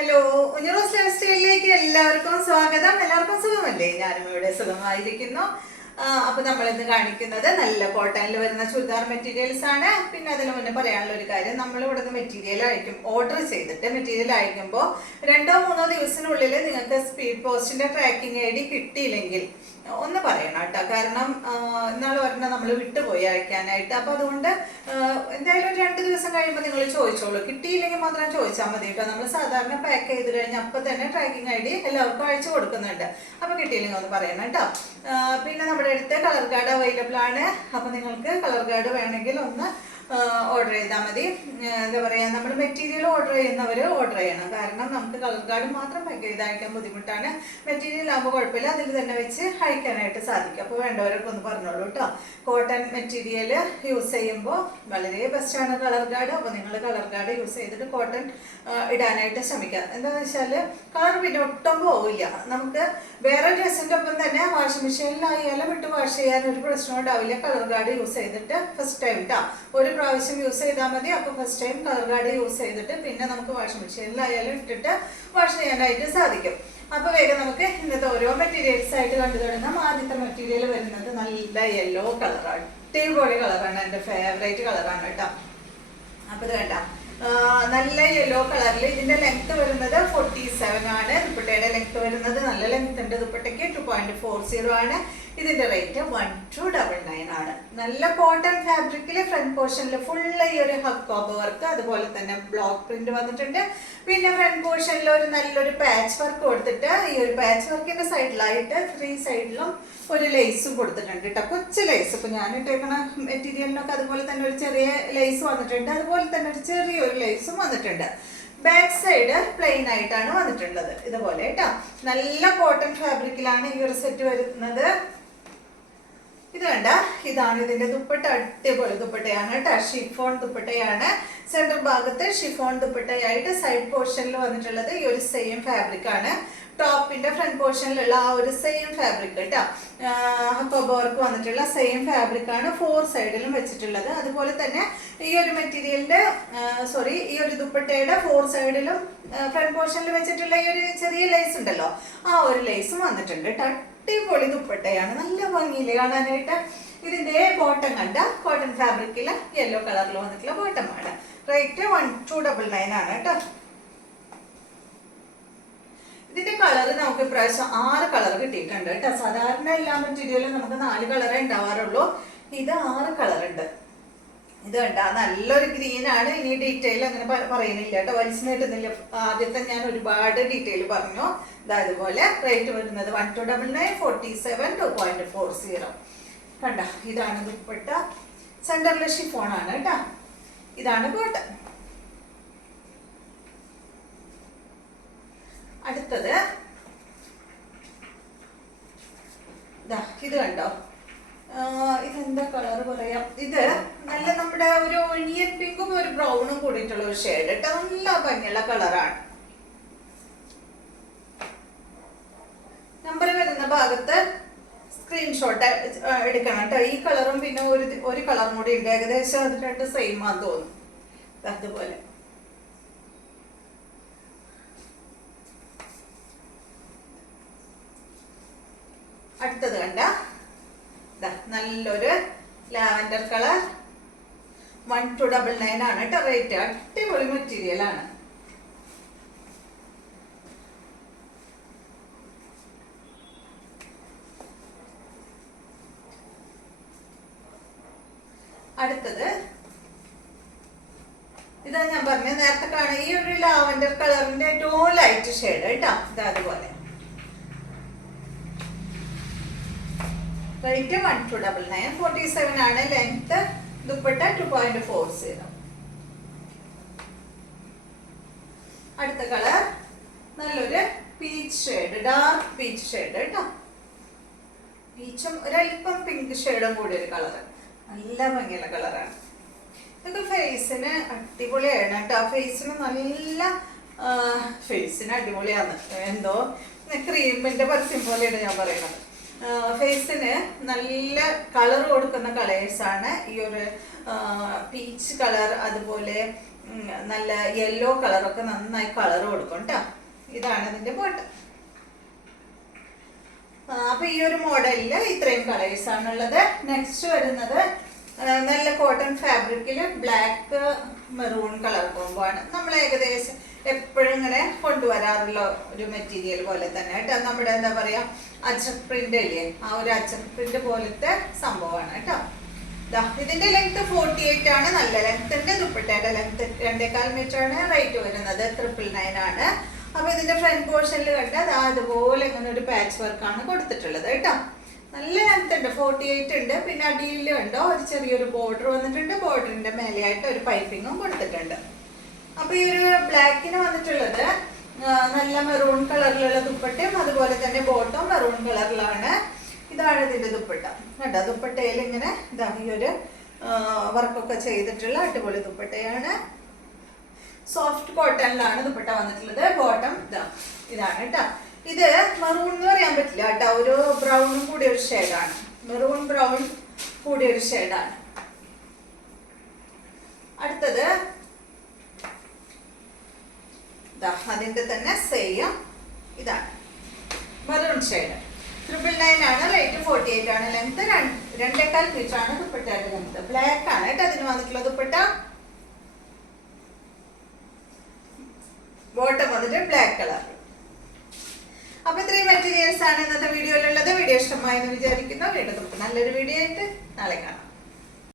Hello, ഉഞ്ഞറോസ് life സ്റ്റൈലിലേക്ക് എല്ലാവർക്കും സ്വാഗതം. എല്ലാവർക്കും സുഖമല്ലേ? ഞാനും ഇവിടെ സുഖമായിരിക്കുന്നു. അപ്പൊ നമ്മൾ ഇന്ന് കാണിക്കുന്നത് നല്ല കോട്ടണിൽ വരുന്ന ചുരിദാർ മെറ്റീരിയൽസ് ആണ്. പിന്നെ അതിന് മുന്നേ പറയാനുള്ള ഒരു കാര്യം, നമ്മൾ ഇവിടുന്ന് മെറ്റീരിയൽ അയക്കും, ഓർഡർ ചെയ്തിട്ട് മെറ്റീരിയൽ അയക്കുമ്പോൾ 2-3 ദിവസത്തിനുള്ളിൽ നിങ്ങൾക്ക് സ്പീഡ് പോസ്റ്റിന്റെ ട്രാക്കിംഗ് ഐ ഡി കിട്ടിയില്ലെങ്കിൽ ഒന്ന് പറയണം കേട്ടോ. കാരണം ഇന്നാൾ പറഞ്ഞാൽ നമ്മൾ വിട്ടുപോയി അയക്കാനായിട്ട്. അപ്പൊ അതുകൊണ്ട് എന്തായാലും ഒരു 2 ദിവസം കഴിയുമ്പോൾ നിങ്ങൾ ചോദിച്ചോളൂ. കിട്ടിയില്ലെങ്കിൽ മാത്രം ചോദിച്ചാൽ മതി കേട്ടോ. നമ്മൾ സാധാരണ പാക്ക് ചെയ്ത് കഴിഞ്ഞാൽ അപ്പം തന്നെ ട്രാക്കിംഗ് ഐ ഡി എല്ലാവർക്കും അയച്ചു കൊടുക്കുന്നുണ്ട്. അപ്പൊ കിട്ടിയില്ലെങ്കിൽ ഒന്ന് പറയണം കേട്ടോ. പിന്നെ നമ്മുടെ അടുത്ത് കളർ ഗാർഡ് അവൈലബിൾ ആണ്. അപ്പൊ നിങ്ങൾക്ക് കളർ ഗാർഡ് വേണമെങ്കിൽ ഒന്ന് ഓർഡർ ചെയ്താൽ മതി. എന്താ പറയുക, നമ്മൾ മെറ്റീരിയൽ ഓർഡർ ചെയ്യുന്നവർ ഓർഡർ ചെയ്യണം. കാരണം നമുക്ക് കളർ ഗാർഡ് മാത്രം പാക്ക് ചെയ്ത് അയക്കാൻ ബുദ്ധിമുട്ടാണ്. മെറ്റീരിയൽ ആകുമ്പോൾ കുഴപ്പമില്ല, അതിൽ തന്നെ വെച്ച് അയക്കാനായിട്ട് സാധിക്കും. അപ്പോൾ വേണ്ടവരൊക്കെ ഒന്ന് പറഞ്ഞോളൂ കേട്ടോ. കോട്ടൺ മെറ്റീരിയൽ യൂസ് ചെയ്യുമ്പോൾ വളരെ ബെസ്റ്റാണ് കളർ ഗാർഡ്. അപ്പോൾ നിങ്ങൾ കളർ ഗാർഡ് യൂസ് ചെയ്തിട്ട് കോട്ടൺ ഇടാനായിട്ട് ശ്രമിക്കുക. എന്താണെന്ന് വെച്ചാൽ കളർ പിന്നെ ഒട്ടും പോവില്ല. നമുക്ക് വേറെ ഡ്രസ്സിൻ്റെ ഒപ്പം തന്നെ വാഷിംഗ് മെഷീനിലായാലും ഇട്ട് വാഷ് ചെയ്യാൻ ഒരു പ്രശ്നം ഉണ്ടാവില്ല. കളർ ഗാർഡ് യൂസ് ചെയ്തിട്ട് ഫസ്റ്റ് ടൈം കേട്ടോ, ഒരു പ്രാവശ്യം യൂസ് ചെയ്താൽ മതി. അപ്പോൾ first time colour guard use ചെയ്തിട്ട് പിന്നെ നമുക്ക് വാഷിംഗ് മെഷീനിലായാലും ഇട്ടിട്ട് വാഷ് ചെയ്യാനായിട്ട് സാധിക്കും. അപ്പോൾ വേഗം നമുക്ക് ഇന്നത്തെ ഓരോ മെറ്റീരിയൽസ് ആയിട്ട് കണ്ടു തുടങ്ങാം. ആദ്യത്തെ മെറ്റീരിയൽ വരുന്നത് നല്ല യെല്ലോ കളറാണ്. അടിപൊളി കളറാണ്, എൻ്റെ ഫേവറേറ്റ് കളറാണ് കേട്ടോ. അപ്പോൾ ഇത് വേണ്ട നല്ല യെല്ലോ കളറിൽ. ഇതിന്റെ ലെങ്ത് വരുന്നത് 47 ആണ്. ദുപ്പട്ടയുടെ ലെങ്ത് വരുന്നത് നല്ല ലെങ്ത് ഉണ്ട്. ദുപ്പട്ടയ്ക്ക് 2.40 ആണ്. ഇതിന്റെ റേറ്റ് 1299 ആണ്. നല്ല കോട്ടൺ ഫാബ്രിക്കില് ഫ്രണ്ട് പോർഷനിൽ ഫുള്ള് ഈ ഒരു ഹക്കോബ് വർക്ക്, അതുപോലെ തന്നെ ബ്ലോക്ക് പ്രിന്റ് വന്നിട്ടുണ്ട്. പിന്നെ ഫ്രണ്ട് പോർഷനിൽ ഒരു നല്ലൊരു പാച്ച് വർക്ക് കൊടുത്തിട്ട് ഈ ഒരു പാച്ച് വർക്കിന്റെ സൈഡിലായിട്ട് 3 സൈഡിലും ഒരു ലേസും കൊടുത്തിട്ടുണ്ട് കേട്ടോ. കൊച്ചു ലേസ്. ഇപ്പൊ ഞാൻ ഇട്ടേക്കണ മെറ്റീരിയലിനൊക്കെ അതുപോലെ തന്നെ ഒരു ചെറിയ ലേസ് വന്നിട്ടുണ്ട്. അതുപോലെ തന്നെ ഒരു ചെറിയൊരു ലേസും വന്നിട്ടുണ്ട്. ബാക്ക് സൈഡ് പ്ലെയിൻ ആയിട്ടാണ് വന്നിട്ടുള്ളത് ഇതുപോലെ കേട്ടോ. നല്ല കോട്ടൺ ഫാബ്രിക്കിലാണ് ഈ ഒരു സെറ്റ് വരുന്നത്. ഇത് കണ്ട, ഇതാണ് ഇതിന്റെ ദുപ്പട്ട. അടിപൊളി ദുപ്പട്ടയാണ് കേട്ടോ. ഷിഫോൺ ദുപ്പട്ടയാണ്. സെന്റർ ഭാഗത്ത് ഷിഫോൺ ദുപ്പട്ടയായിട്ട് സൈഡ് പോർഷനിൽ വന്നിട്ടുള്ളത് ഈ ഒരു സെയിം ഫാബ്രിക് ആണ്. ടോപ്പിന്റെ ഫ്രണ്ട് പോർഷനിലുള്ള ആ ഒരു സെയിം ഫാബ്രിക് കേട്ടോ. ഹക്കോബർക്ക് വന്നിട്ടുള്ള സെയിം ഫാബ്രിക് ആണ് 4 സൈഡിലും വെച്ചിട്ടുള്ളത്. അതുപോലെ തന്നെ ഈ ഒരു മെറ്റീരിയലിന്റെ ഈ ഒരു ദുപ്പട്ടയുടെ 4 സൈഡിലും ഫ്രണ്ട് പോർഷനിൽ വെച്ചിട്ടുള്ള ഈ ഒരു ചെറിയ ലേസ് ഉണ്ടല്ലോ, ആ ഒരു ലേസും വന്നിട്ടുണ്ട് കേട്ടോ. അടിപൊളി ദുപ്പട്ടയാണ്, നല്ല ഭംഗിയില് കാണാനായിട്ട്. ഇതിന്റെ ബോട്ടം കണ്ട കോട്ടൺ ഫാബ്രിക്കില് യെല്ലോ കളറിൽ വന്നിട്ടുള്ള ബോട്ടമാണ്. റേറ്റ് 1299 ആണ് കേട്ടോ. ഇതിന്റെ കളർ നമുക്ക് ഇപ്രാവശ്യം 6 കളർ കിട്ടിയിട്ടുണ്ട് കേട്ടോ. സാധാരണ എല്ലാ മെറ്റീരിയലും നമുക്ക് 4 കളറേ ഉണ്ടാവാറുള്ളൂ. ഇത് 6 കളർ ഉണ്ട്. ഇത് കണ്ട നല്ലൊരു ഗ്രീൻ ആണ്. ഇനി ഡീറ്റെയിൽ അങ്ങനെ പറയുന്നില്ല കേട്ടോ, വലിച്ചു നീട്ടുന്നില്ല. ആദ്യത്തെ ഞാൻ ഒരുപാട് ഡീറ്റെയിൽ പറഞ്ഞു. അതുപോലെ റേറ്റ് വരുന്നത് 1299, 47, 2.40. കണ്ട, ഇതാണ് ദുപ്പട്ട. സെന്ററിലെ ഷിഫോൺ ആണ് കേട്ടോ. ഇതാണ് ബോട്ടം. അടുത്തത് ഇത് കണ്ടോ, ഇതെന്താ കളർ പറയാം. ഇത് നല്ല നമ്മുടെ ഒരു ഒനിയൻ പിങ്കും ഒരു ബ്രൗണും കൂടിയിട്ടുള്ള ഒരു ഷെയ്ഡ് കേട്ടോ. നല്ല ഭംഗിയുള്ള കളറാണ്. നമ്പർ വരുന്ന ഭാഗത്ത് സ്ക്രീൻഷോട്ട് എടുക്കണം കേട്ടോ. ഈ കളറും പിന്നെ ഒരു കളറും കൂടി ഉണ്ട്. ഏകദേശം അത് 2 സെയിം ആണെന്ന് തോന്നുന്നു. അതുപോലെ അടുത്തത് കണ്ട, നല്ലൊരു ലാവൻഡർ കളർ. 1299 ആണ് കേട്ടോ റേറ്റ്. അടിപൊളി മെറ്റീരിയൽ ആണ്. അടുത്തത് ഇതാ ഞാൻ പറഞ്ഞ നേരത്തെ കാണാം, ഈ ഒരു ലാവൻഡർ കളറിന്റെ ഏറ്റവും ലൈറ്റ് ഷെയ്ഡ് കേട്ടോ. അതുപോലെ റേറ്റ് 1299, 47 ആണ് ലെങ്ത്. ദുപ്പട്ട 2.40. അടുത്ത കളർ നല്ലൊരു peach shade, dark peach shade കേട്ടോ. പീച്ചും ഒരല്പം പിങ്ക് ഷെയ്ഡും കൂടി ഒരു കളർ. നല്ല ഭംഗിയുള്ള കളറാണ്. ഇതൊക്കെ ഫേസിന് അടിപൊളിയാണ് കേട്ടോ. ഫേസിന് അടിപൊളിയാണ്. എന്തോ ക്രീമിന്റെ പരസ്യം പോലെയാണ് ഞാൻ പറയുന്നത്. ഫേസിന് നല്ല കളർ കൊടുക്കുന്ന കളേഴ്സാണ് ഈ ഒരു പീച്ച് കളർ, അതുപോലെ നല്ല യെല്ലോ കളറൊക്കെ നന്നായി കളർ കൊടുക്കും കേട്ടോ. ഇതാണ് ഇതിന്റെ ബോട്ടം. അപ്പൊ ഈ ഒരു മോഡലില് ഇത്രയും കളേഴ്സ് ആണുള്ളത്. നെക്സ്റ്റ് വരുന്നത് നല്ല കോട്ടൺ ഫാബ്രിക്കില് ബ്ലാക്ക് മെറൂൺ കളർ കോംബോ ആണ്. നമ്മൾ ഏകദേശം എപ്പോഴും ഇങ്ങനെ കൊണ്ടുവരാറുള്ള ഒരു മെറ്റീരിയൽ പോലെ തന്നെ കേട്ടോ. നമ്മുടെ എന്താ പറയാ അച്ചക് പ്രിന്റ് അല്ലേ, ആ ഒരു അച്ചക് പ്രിന്റ് പോലത്തെ സംഭവമാണ് കേട്ടോ. ഇതിന്റെ ലെങ്ത് 48 ആണ്. നല്ല ലെങ്ത് ഉണ്ട്. ദുപ്പട്ടയുടെ ലെങ്ത് 2.25 മീറ്റർ ആണ്. റേറ്റ് വരുന്നത് 999 ആണ്. അപ്പൊ ഇതിന്റെ ഫ്രണ്ട് പോർഷനിൽ കണ്ടത് അതുപോലെ ഇങ്ങനെ ഒരു പാച്ച് വർക്കാണ് കൊടുത്തിട്ടുള്ളത് കേട്ടോ. നല്ല ലെങ്ത് ഉണ്ട്, 48 ഉണ്ട്. പിന്നെ അടിയിൽ കണ്ടോ ഒരു ചെറിയൊരു ബോർഡർ വന്നിട്ടുണ്ട്. ബോർഡറിന്റെ മേലെയായിട്ട് ഒരു പൈപ്പിങ്ങും കൊടുത്തിട്ടുണ്ട്. അപ്പൊ ഈ ഒരു ബ്ലാക്കിന് വന്നിട്ടുള്ളത് നല്ല മെറൂൺ കളറിലുള്ള ദുപ്പട്ടയും അതുപോലെ തന്നെ ബോട്ടം മെറൂൺ കളറിലാണ്. ഇതാണ് ഇതിന്റെ ദുപ്പട്ട കേട്ടോ. ദുപ്പട്ടയിൽ ഇങ്ങനെ ഇതാ ഈ ഒരു വർക്കൊക്കെ ചെയ്തിട്ടുള്ള അടിപൊളി ദുപ്പട്ടയാണ്. സോഫ്റ്റ് കോട്ടണിലാണ് ദുപ്പട്ട വന്നിട്ടുള്ളത്. ബോട്ടം ഇതാണ് കേട്ടോ. ഇത് മെറൂൺ എന്ന് പറയാൻ പറ്റില്ല കേട്ടോ, ഒരു ബ്രൗണും കൂടിയ ഒരു ഷെയ്ഡാണ്. മെറൂൺ ബ്രൗൺ കൂടിയ ഒരു ഷെയ്ഡാണ്. അടുത്തത് അതിന്റെ തന്നെ സെയിം ഇതാണ് മെറൂൺ ഷെയ്ഡ്. 999 ആണ്. റേറ്റ് 48 ആണ്. ലെങ്ത് 2.25 മീറ്റർ ആണ്. ദുപ്പട്ടയുടെ ലെങ്ത് ബ്ലാക്ക് ആണ് കേട്ടോ അതിന് വന്നിട്ടുള്ള ദുപ്പട്ട. ബോട്ടം വന്നിട്ട് ബ്ലാക്ക് കളർ. അപ്പൊ ഇത്രയും മെറ്റീരിയൽസ് ആണ് ഇന്നത്തെ വീഡിയോയിലുള്ളത്. വീഡിയോ ഇഷ്ടമായെന്ന് വിചാരിക്കുന്നു. വീണ്ടും നമുക്ക് നല്ലൊരു വീഡിയോ ആയിട്ട് നാളെ കാണാം.